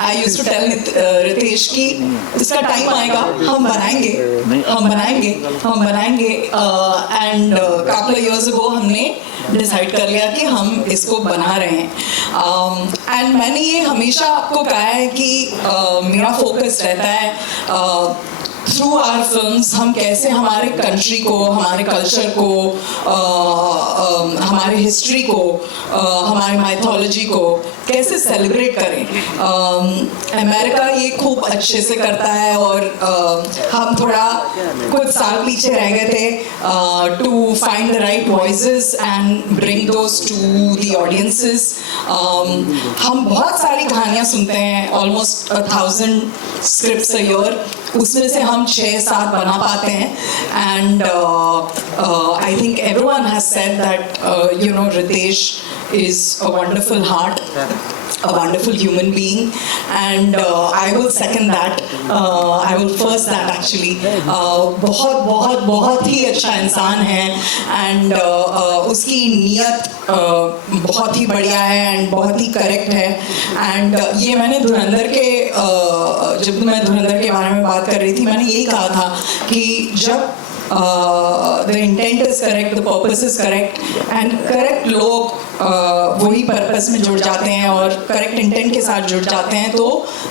I used to tell Ritesh कि इसका टाइम आएगा, हम बनाएंगे एंड कपल इयर्स अगो हमने डिसाइड कर लिया कि हम इसको बना रहे हैं। एंड मैंने ये हमेशा आपको कहा है कि मेरा फोकस रहता है थ्रू आवर फिल्म्स हम कैसे हमारे कंट्री को, हमारे कल्चर को, हमारे हिस्ट्री को, हमारे माइथोलॉजी को कैसे सेलिब्रेट करें। अमेरिका ये खूब अच्छे से करता है और हम थोड़ा कुछ साल पीछे रह गए थे to find the right voices and bring those to the audiences. हम बहुत सारी कहानियाँ सुनते हैं, ऑलमोस्ट 1000 स्क्रिप्ट्स अ ईयर, उसमें से हम 6-7 बना पाते हैं। And I think everyone has said that you know Ritesh is a wonderful heart, a wonderful human being, and I will second that. I will first that actually. बहुत ही अच्छा इंसान है and उसकी नीयत बहुत ही बढ़िया है and बहुत ही करेक्ट है। and ये मैंने धुरंधर के जब मैं धुरंधर के बारे में बात कर रही थी, मैंने यही कहा था कि जब the intent is correct, the purpose is correct, and correct लोग वही पर्पस में जुड़ जाते हैं और करेक्ट इंटेंट के साथ जुड़ जाते हैं तो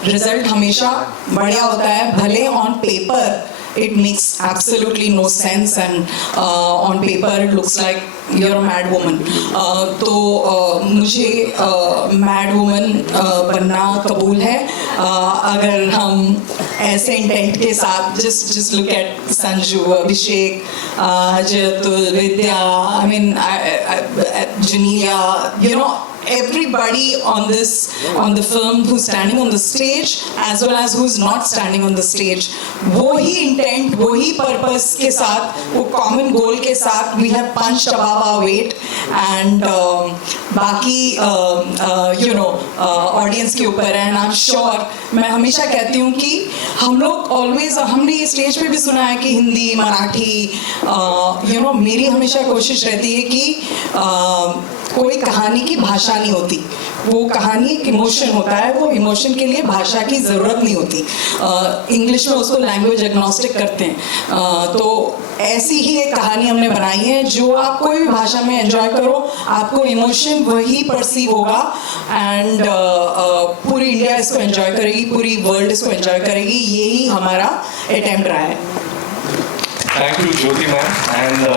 रिजल्ट हमेशा बढ़िया होता है। भले on paper it makes absolutely no sense and on paper it looks like you're a mad woman. तो मुझे mad woman बनना कबूल है अगर हम ऐसे इंटेंट के साथ just look at Sanju, Abhishek, Ajay, Vidya, I mean Janelia, you know, everybody on the film who's standing on the stage as well as who's not standing on the stage, वो ही intent, वो ही purpose के साथ, वो common goal के साथ we have punched above our weight and बाकी you know audience के ऊपर है। and I'm sure, मैं हमेशा कहती हूँ कि हम लोग always, हमने ये स्टेज पे भी सुना है कि हिंदी, मराठी, you know, मेरी हमेशा कोशिश रहती है कि कोई कहानी की भाषा नहीं होती, वो कहानी एक इमोशन होता है, वो इमोशन के लिए भाषा की ज़रूरत नहीं होती। इंग्लिश में उसको लैंग्वेज एग्नोस्टिक करते हैं। तो ऐसी ही एक कहानी हमने बनाई है जो आप कोई भी भाषा में एंजॉय करो, आपको इमोशन वही परसीव होगा एंड पूरी इंडिया इसको एंजॉय करेगी, पूरी वर्ल्ड इसको एंजॉय करेगी। यही हमारा अटेम्प्ट रहा है। Thank you Jyoti ma'am. And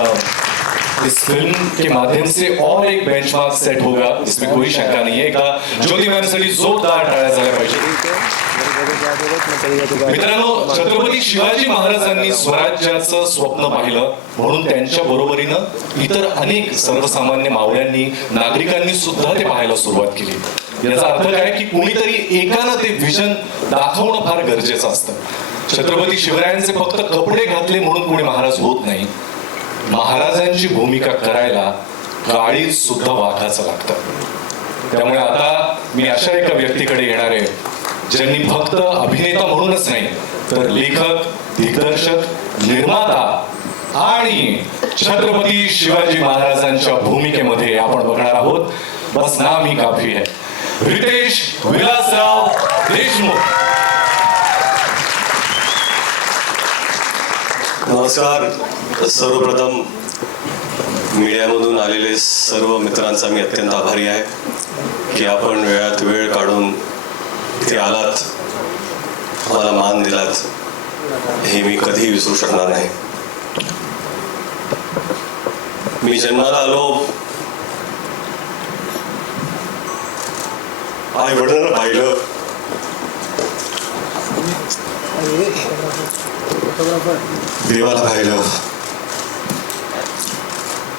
इस फिल्म के माध्यम से और एक बेंचमार्क सेट होगा, इसमें कोई शंका नहीं है। एका ज्योति मॅमसाठी जोरदार टाळ्या झाल्या पाहिजे। मित्रांनो, छत्रपती शिवाजी महाराजांनी स्वराज्याचं स्वप्न पाहिलं म्हणून त्यांच्या बरोबरीनं इतर अनेक सर्वसामान्य मावळ्यांनी, नागरिकांनी सुद्धा ते पाहायला सुरुवात केली। याचा अर्थ काय की कोणीतरी एकानं ते विजन दाखवणं फार गरजेचं असतं। छत्रपती शिवरायांचे फक्त कपडे घातले म्हणून कोणी महाराज होत नाही, महाराजांची भूमिका करायला काळीज सुद्धा वाघाचं लागतं। त्यामुळे आता मी अशा एका व्यक्तीकडे येणार आहे ज्यांनी फक्त अभिनेता म्हणूनच नाही तर लेखक, दिग्दर्शक, निर्माता आणि छत्रपती शिवाजी महाराजांच्या भूमिकेमध्ये आपण बघणार आहोत। बस नाम ही काफी है, रितेश विलासराव देशमुख। नमस्कार। सर्वप्रथम मीडियामधून आलेले सर्व मित्रांचा मी अत्यंत आभारी आहे की आपण वेळात वेळ काढून इथे आलात, मला मान दिलात, हे मी कधी विसरू शकणार नाही। मी जन्माला आलो, आई वडिलांना पाहिलं, देवाला पाहिलं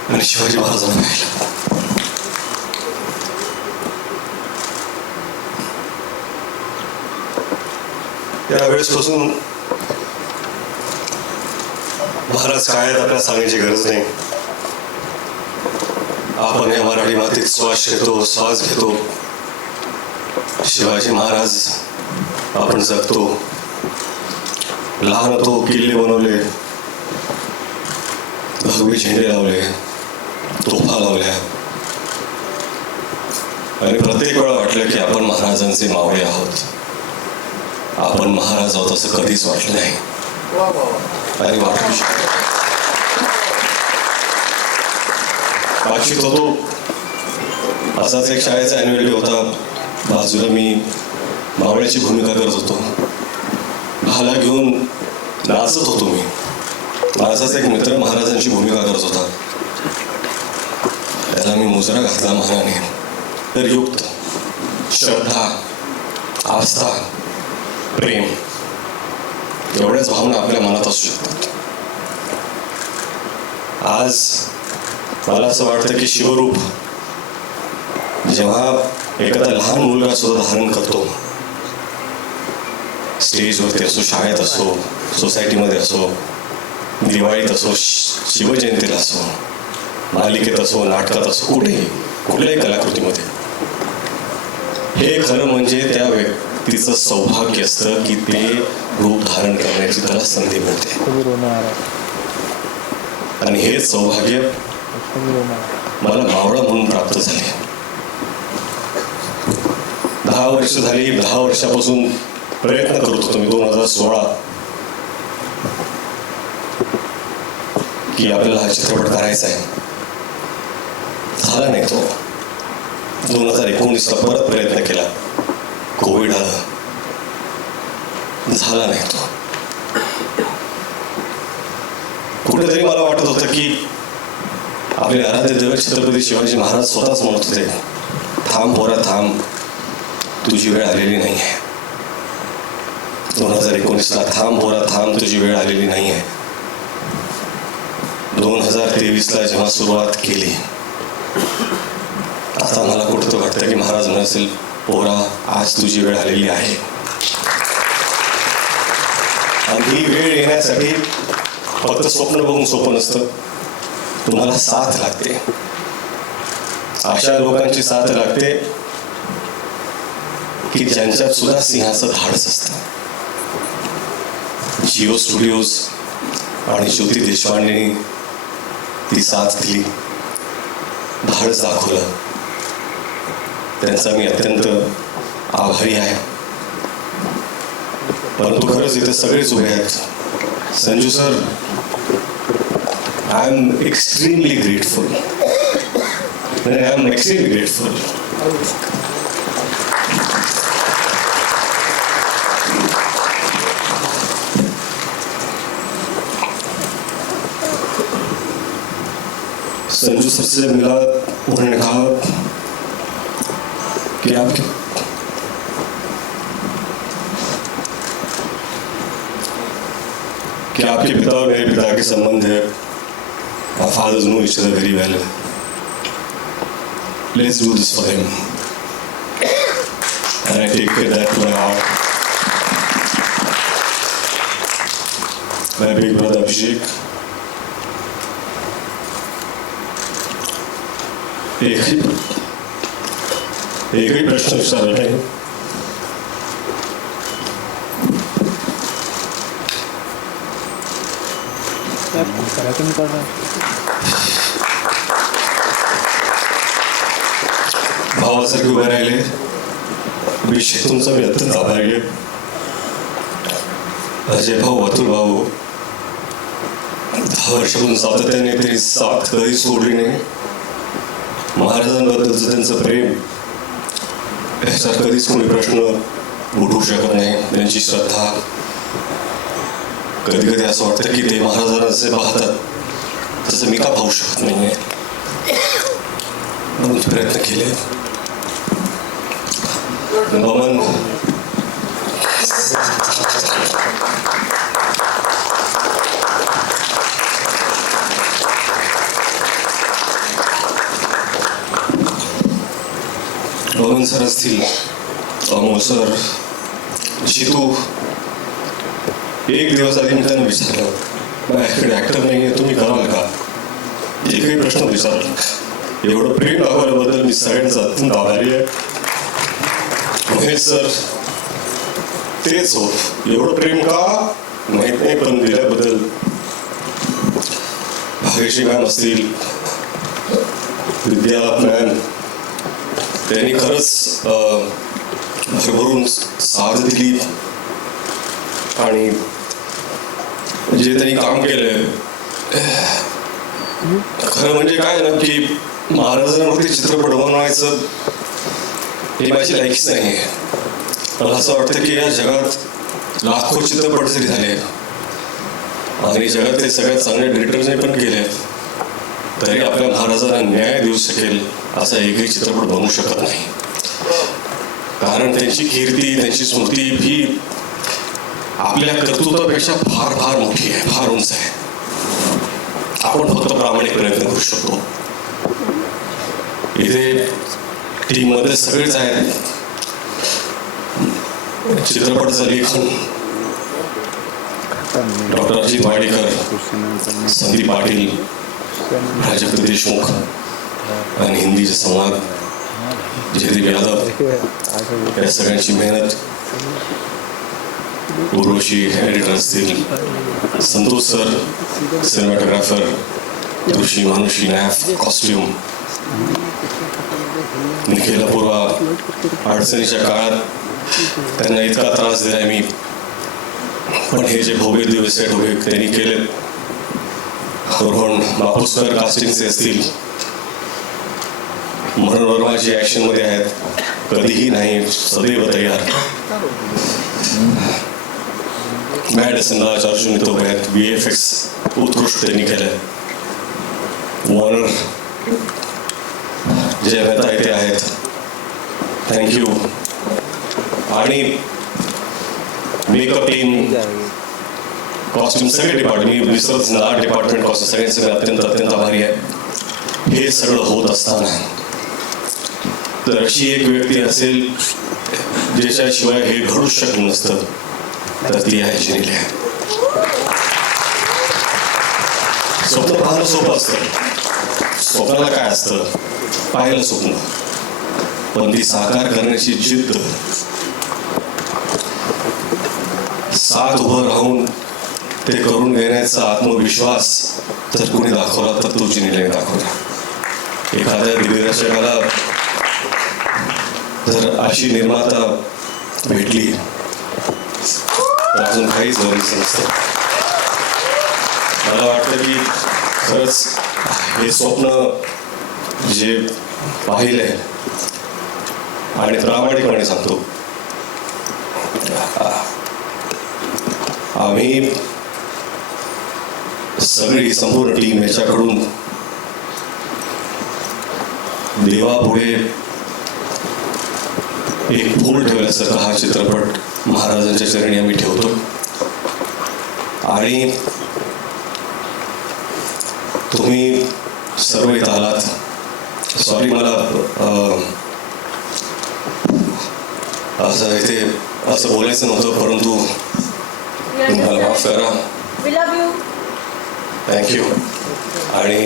आणि शिवाजी महाराजांना पाहिलं। यावेळेसपासून महाराज काय आहेत आपल्याला सांगायची गरज नाही। आपण या मराठी मातीत श्वास घेतो, शिवाजी महाराज आपण जगतो, लहान होतो, किल्ले बनवले, भगवे झेंडे लावले, तोफा लावल्या, आणि प्रत्येक वेळा वाटलं की आपण महाराजांचे मावळे आहोत, आपण महाराज आहोत असं कधीच वाटलं नाही आणि वाटू शकतो. पाचवीत होतो, असाच एक शाळेचा ॲन्युअल डे होता. बाजूला मी मावळ्याची भूमिका करत होतो, भाला घेऊन नाचत होतो मी. माझाच एक मित्र महाराजांची भूमिका करत होता, त्याला मी मुजरा घातला मानाने. तर युक्त श्रद्धा, आस्था, प्रेम एवढ्याच भावना आपल्या मनात असू शकतात. आज मला असं वाटतं की शिवरूप जेव्हा एखादा लहान मुलगा सुद्धा धारण करतो, स्टेजवरती असो, शाळेत असो, सोसायटीमध्ये असो, दिवाळीत असो, शिवजयंतीला असो, मालिकेत असो, नाटकात असो, कुठल्याही कलाकृतीमध्ये, हे खरं म्हणजे त्या व्यक्तीचं सौभाग्य असतं की ते रूप धारण करण्याची त्याला संधी मिळते. आणि हे सौभाग्य मला मावळा म्हणून प्राप्त झाले. 10 वर्ष झाली. 10 वर्षापासून प्रयत्न करत होतो मी 2016 की आपल्याला हा चित्रपट करायचा आहे. झाला नाही तो. 2019ला परत प्रयत्न केला, कोविड आलं, झाला नाही तो. कुठेतरी मला वाटत होतं की आपले आराध्य दैवत छत्रपती शिवाजी महाराज स्वतःच म्हणत होते, थांब पोरा थांब, तुझी वेळ आलेली नाही आहे. 2019ला थांब पोरा थांब, तुझी वेळ आलेली नाही आहे. 2023ला जेव्हा सुरुवात केली, आता मला कुठं वाटतं की महाराज म्हणेल, पोरा आज तुझी वेळ आलेली आहे. आणि ही वेळ येण्यासाठी फक्त स्वप्न बघून सोपं नसतं, तुम्हाला साथ लागते. अशा लोकांची साथ लागते की ज्यांच्यात सुद्धा सिंहाचं धाडस असतं. जिओ स्टुडिओज आणि ज्योती देशपांडेंनी ती साथ दिली, धाडस दाखवलं. त्यांचा मी अत्यंत आभारी आहे. परंतु खरंच इथे सगळेच उभे आहेत. Sanju sir, I am extremely grateful. I am extremely grateful. Sanju sir से मिला, उन्होंने कहा कि आपके पिता और मेरे पिता के संबंध है. Our fathers know each other very well. Let's do this for them. And I take that to my heart. My big brother Abhishek. एक ही प्रश्न विचारला आहे. भावासारखे उभे राहिले. विषय तुमचा मी अत्यंत आभारी आहे. अजय भाऊ, अतुल भाऊ 10 वर्षापासून सातत्याने तरी साथ कधी सोडली नाही. महाराजांबद्दलचं त्यांचं प्रेम याच्यात कधीच कोणी प्रश्न उठवू शकत नाही. त्यांची श्रद्धा, कधी कधी असं वाटतं की ते महाराजांना जे पाहतात तसं मी का पाहू शकत नाहीये. म्हणून प्रयत्न केले. बमन सर असतील, अमोल सर, शितू. एक दिवस आधी मी त्यांना विचारलं, माझ्याकडे ऍक्टर नाही आहे, तुम्ही कराल का? एकही प्रश्न विचारला. एवढं प्रेम दाखवल्याबद्दल मी सगळ्यांचा अत्यंत आभारी आहे. महेश सर तेच हो, एवढं प्रेम का माहित नाही, पण दिल्याबद्दल भाग्यश्री मॅम असतील, विद्या मॅम, त्यांनी खरंच भरभरून साथ दिली आणि जे त्यांनी काम केलंय खरं म्हणजे काय ना की महाराजांवरती चित्रपट बनवायचं ही माझी लायकीच नाही आहे. मला असं वाटतं की या जगात लाखो चित्रपट जरी झाले आणि जगातले सगळ्यात चांगले डिरेक्टर्सने पण केले तरी आपल्या महाराजांना न्याय देऊ शकेल असा एकही चित्रपट बनवू शकत नाही. कारण त्यांची कीर्ती, त्यांची स्मृती ही आपल्या कर्तृत्वापेक्षा फार फार मोठी आहे, फार उंच आहे. आपण फक्त प्रामाणिक प्रयत्न करू शकतो. इथे टीम मध्ये सगळेच आहेत. चित्रपटाचं लेखन डॉक्टर अजित वाडेकर, संदीप पाटील, प्राजक्त देशमुख आणि हिंदीचे संवाद जयदीप यादव, या सगळ्यांची मेहनत. उर्वशी एडिटर असतील, संतोष सर सिनेमॅटोग्राफर, ऋषी मानुषी नॅफ कॉस्ट्युम, निखिल अपूर्वा अडचणीच्या काळात त्यांना इतका त्रास दिलाय मी, पण हे जे भव्य दिवस सेट उभे त्यांनी केले. रोहन मापुसकर कास्टिंगचे असतील, मनोहर वर्माची ऍक्शन मध्ये आहेत, कधीही नाही सदैव तयार. मॅडिसन राज अर्जुन तो आहेत, VFX उत्कृष्ट त्यांनी केलंय. वॉर्नर जे मेहता इथे आहेत, थँक्यू. आणि मेकअप टीम, कॉस्ट्युम, सगळे डिपार्टमेंट, मी विसरत ना डिपार्टमेंट कॉस्ट्युम सगळ्यांचे अत्यंत अत्यंत आभारी आहे. हे सगळं होत असताना तर अशी एक व्यक्ती असेल ज्याच्याशिवाय हे घडूच शकलं नसतं तर ती आहे जिनीला. स्वप्न पाहणं सोपं असतं, स्वप्नाला काय असतं, पाहिलं स्वप्न, पण ती साकार करण्याची जिद्द, साथ उभं राहून ते करून घेण्याचा आत्मविश्वास जर कोणी दाखवला तर तो जिनीला दाखवला. एखाद्या दिग्दर्शकाला जर अशी निर्माता भेटली तर अजून काहीच गरजेचं नसतं. मला वाटतं की खरंच हे स्वप्न जे पाहिलंय आणि प्रामाणिकपणे सांगतो, आम्ही सगळी संपूर्ण टीम याच्याकडून देवापुढे एक फूल ठेवल्यासारखा हा चित्रपट महाराजांच्या चरणी आम्ही ठेवतो. आणि तुम्ही सर्व इथं आलात. सॉरी, मला असं इथे असं बोलायचं नव्हतं, परंतु मला माफ करा. थँक्यू. आणि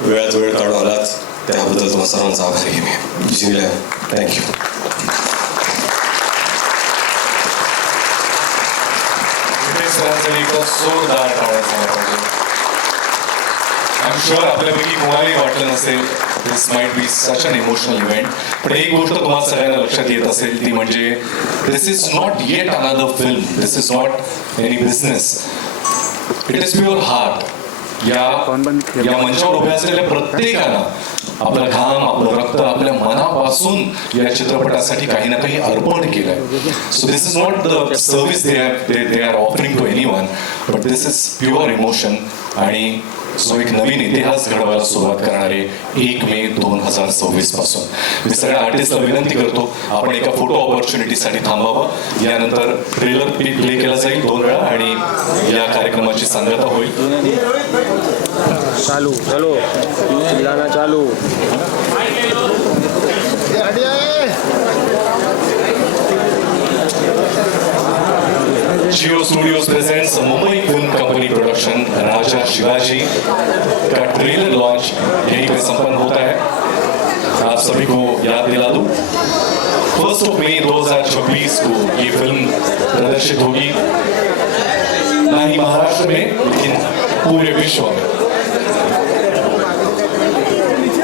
वेळात वेळ काढून आलात त्याबद्दल तुम्हाला सर्वांचा आभारी आहे मी. जिनीला थँक्यू. जोरदार आय एम शुअर आपल्यापैकी कोणालाही वाटलं नसेल this might be such an emotional event. पण एक गोष्ट तुम्हाला सगळ्यांना लक्षात येत असेल ती म्हणजे this is not yet another film, this is not any business, it is pure heart. या मंचावर उभ्या असलेल्या प्रत्येकानं आपलं घाम, आपलं रक्त, आपल्या मनापासून या चित्रपटासाठी काही ना काही अर्पण केलंय. So this is not the service they are offering to anyone, but this is pure emotion. आणि जो एक नवीन इतिहास घडवायला सुरुवात करणारे 1 मे 2026 पासून मी सगळ्या आर्टिस्टला विनंती करतो आपण एका फोटो ऑपॉर्च्युनिटीसाठी थांबावं. यानंतर ट्रेलर प्ले केला जाईल 2 वेळा आणि या कार्यक्रमाची सांगता होईल. चालू चलो गाना चालू. Jio studios presents Mumbai film company production Raja Shivaji का ट्रेलर लॉन्च यहीं पे संपन्न होता है. आप सभी को याद दिला दूं 1 मई 2026 को ये फिल्म प्रदर्शित होगी, ना ही महाराष्ट्र में लेकिन पूरे विश्व में।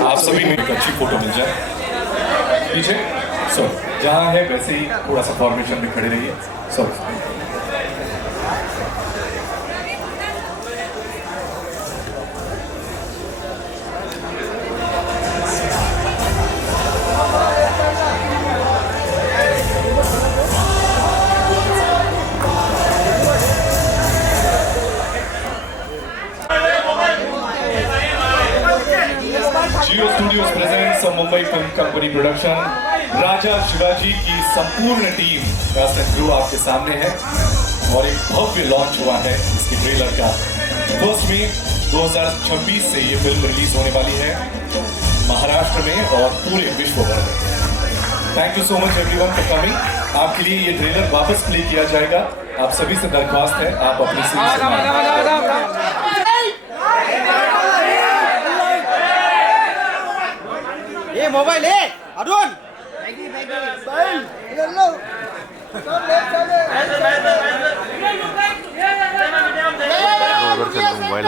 आप सभी में एक अच्छी फोटो मिल जाए पीछे। सर जहाँ है वैसे ही थोड़ा सा फॉर्मेशन में खड़े रहिए। Sir Jio studios presents Mumbai film company production Raja Shivaji की संपूर्ण टीम कास्ट एंड क्रू आपके सामने है और एक भव्य लॉन्च हुआ है इसके ट्रेलर का। 1 मई 2026 से ये फिल्म रिलीज होने वाली है महाराष्ट्र में और पूरे विश्व भर में। Thank you so much everyone for coming. आपके लिए ये ट्रेलर वापस प्ले किया जाएगा। आप सभी से दरख्वास्त है आप अपनी सीट ये मोबाइल है Arun mobile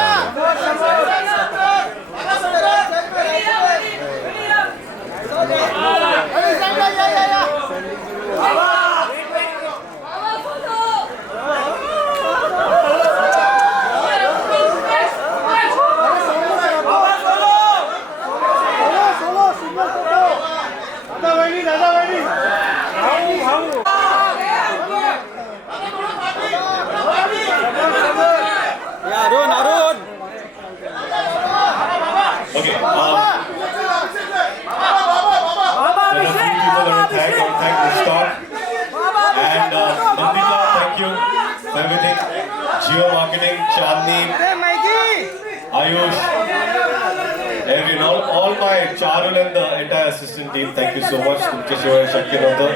Arun Arun Okay. Thank Mushtaaq and Nandita, thank you for everything. Geo Marketing, Chandni, Ayush, everyone, all my Charul and the entire assistant team. Thank you so much. तुमच्याशिवाय शक्य नव्हतं.